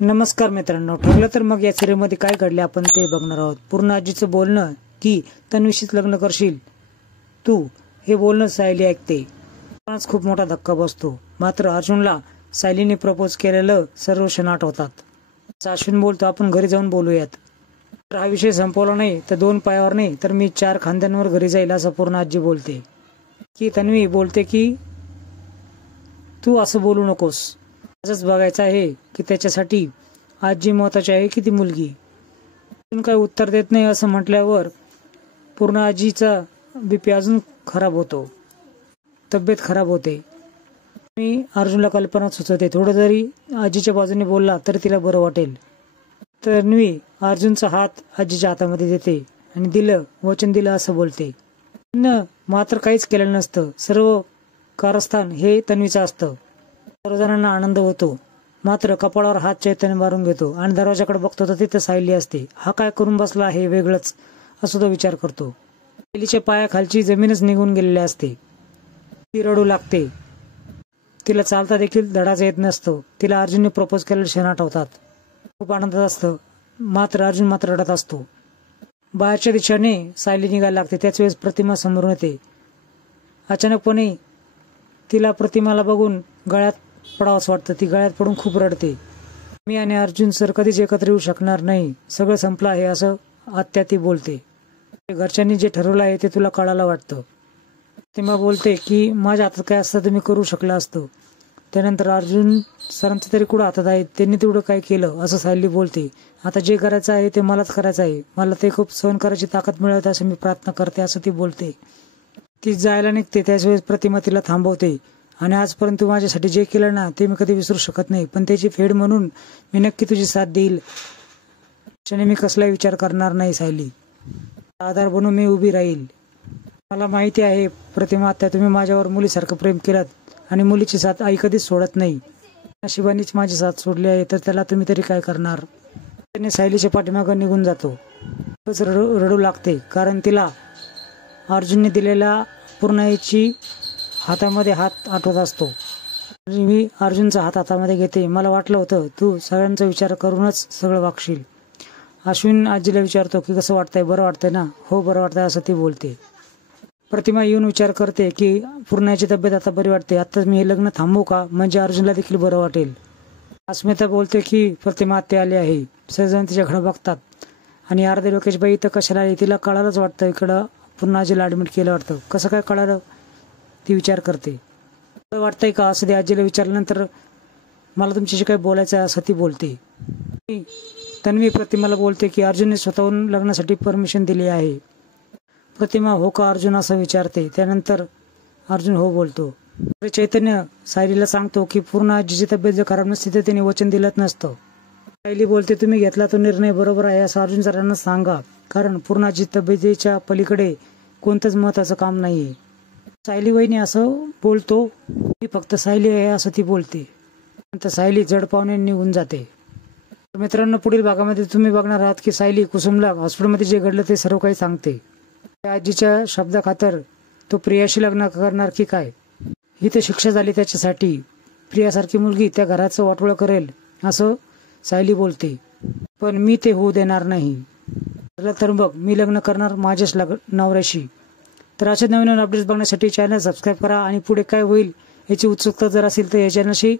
नमस्कार मित्रांनो, ठरलं तर मग या सिरियलमध्ये काय घडले आपण ते बघणार आहोत। पूर्ण आजीचं बोलणं की तन्वीशीच लग्न करशील तू, हे बोलणं सायली ऐकते। मनास खूप मोठा धक्का बसतो। मात्र अर्जुनला सायलीने प्रपोज केलेलं सर्व क्षण आठवतात। अश्विन बोलतो, आपण घरी जाऊन बोलूयात। हा विषय संपवला नाही तर 2 पायावर नाही तर मी 4 खांद्यांवर घरी जाईल, असं पूर्ण आजी बोलते। की तन्वी बोलते की तू असं बोलू नकोस, आजच बघायचं आहे की त्याच्यासाठी आजी महत्वाची आहे की ती मुलगी। काही उत्तर देत नाही असं म्हटल्यावर पूर्ण आजीचा बीपी अजून खराब होतो, तब्येत खराब होते। मी अर्जुनला कल्पना सुचवते, थोडं जरी आजीच्या बाजूने बोलला तर तिला बरं वाटेल। तन्वी अर्जुनचा हात आजीच्या हातामध्ये देते आणि वचन दिलं असं बोलते। मात्र काहीच केलेलं नसतं, सर्व कारस्थान हे तन्वीचं असतं। सर्वजणांना आनंद होतो। मात्र कपाळावर हात चैतन्य मारून घेतो आणि दरवाजाकडे बघतो तर तिथे सायली असते। हा काय करून बसला आहे वेगळंच, असं तो विचार करतो। सायलीच्या पायाखालची जमीनच निघून गेलेली असते। ती रडू लागते। तिला चालता देखील धडाच येत नसतो। तिला अर्जुनने प्रपोज केलेले क्षण आठवतात। खूप आनंदात असतं, मात्र अर्जुन मात्र रडत असतो। बाहेरच्या दिशेने सायली निघायला लागते। त्याच वेळेस प्रतिमा समोरून येते। अचानकपणे तिला प्रतिमाला बघून गळ्यात पडावंच वाटतं। ती गळ्यात पडून खूप रडते। मी आणि अर्जुन सर कधीच एकत्र येऊ शकणार नाही, सगळं संपलं आहे असं आत्या ती बोलते। घरच्यांनी जे ठरवलं आहे ते तुला कळायला वाटतं। प्रतिमा बोलते की माझ्या हातात काय असतं तर मी करू शकलं असतं। त्यानंतर अर्जुन सरांचं तरी कुठं हातात आहे, त्यांनी तेवढं काय केलं असं सायली बोलते। आता जे करायचं आहे ते मलाच करायचं आहे, मला ते खूप सहन करायची ताकद मिळत असं मी प्रार्थना करते, असं ती बोलते। ती जायला निघते त्याच वेळेस प्रतिमा तिला थांबवते आणि आजपर्यंत तू माझ्यासाठी जे केलं ना ते मी कधी विसरू शकत नाही, पण त्याची फेड म्हणून मी नक्की तुझी साथ देईल। त्याने मी कसलाही विचार करणार नाही सायली, आधार बनून मी उभी राहील। मला माहिती आहे प्रतिमा आत्या, तुम्ही माझ्यावर मुलीसारखं प्रेम केलं आणि मुलीची साथ आई कधीच सोडत नाही। नशिबानेच माझी साथ सोडली आहे तर त्याला तुम्ही तरी काय करणार। त्याने सायलीच्या पाठीमागं निघून जातो। रडू लागते कारण तिला अर्जुनने दिलेला पूर्णाईची हातामध्ये हात आठवत असतो। मी अर्जुनचा हात हातामध्ये घेते। मला वाटलं होतं तू सगळ्यांचा विचार करूनच सगळं वागशील। अश्विन आजीला विचारतो की कसं वाटतंय, बरं वाटतंय ना? हो बरं वाटतंय असं ती बोलते। प्रतिमा येऊन विचार करते की पूर्णाची तब्येत आता बरी वाटते, आता मी हे लग्न थांबवू का, म्हणजे अर्जुनला देखील बरं वाटेल। अस्मिता बोलते की प्रतिमा आत्या आली आहे। सर्वजण तिच्याकडे बघतात आणि अर्धे लोकेश बाई इथं कशाला आली, तिला कळालंच वाटतं इकडं पूर्ण आजीला ऍडमिट केलं वाटतं। कसं काय कळालं ती विचार करते। वाटतंय का असं ते आजीला विचारल्यानंतर मला तुमच्याशी काय बोलायचं आहे असं ती बोलते। तन्वी प्रतिमाला बोलते की अर्जुनने स्वतःहून लग्नासाठी परमिशन दिली आहे। प्रतिमा हो का अर्जुन असं विचारते। त्यानंतर अर्जुन हो बोलतो। चैतन्य सायलीला सांगतो की पूर्ण आजीची तब्येत जर खराब नसती तर त्याने वचन दिलं नसतं। सायली बोलते तुम्ही घेतला तो निर्णय बरोबर आहे असं अर्जुन सरांना सांगा, कारण पूर्ण आजी तब्येतीच्या पलीकडे कोणतंच महत्वाचं काम नाहीये। सायली वहिनी असं बोलतो, ती फक्त सायली आहे असं ती बोलते। नंतर सायली जड पावणे निघून जाते। मित्रांनो, पुढील भागामध्ये तुम्ही बघणार आहात की सायली कुसुमला हॉस्पिटलमध्ये जे घडलं ते सर्व काही सांगते। आजीच्या शब्दाखातर तो प्रियाशी लग्न करणार की काय, ही तर शिक्षा झाली त्याच्यासाठी। प्रियासारखी मुलगी त्या घराचं वाटोळं करेल असं सायली बोलते, पण मी ते होऊ देणार नाही। तर बघ मी लग्न करणार माझ्याच नवऱ्याशी। तर अशा नवीन अपडेट्स बघण्यासाठी चॅनल सबस्क्राईब करा आणि पुढे काय होईल याची उत्सुकता जर असेल तर या चॅनलशी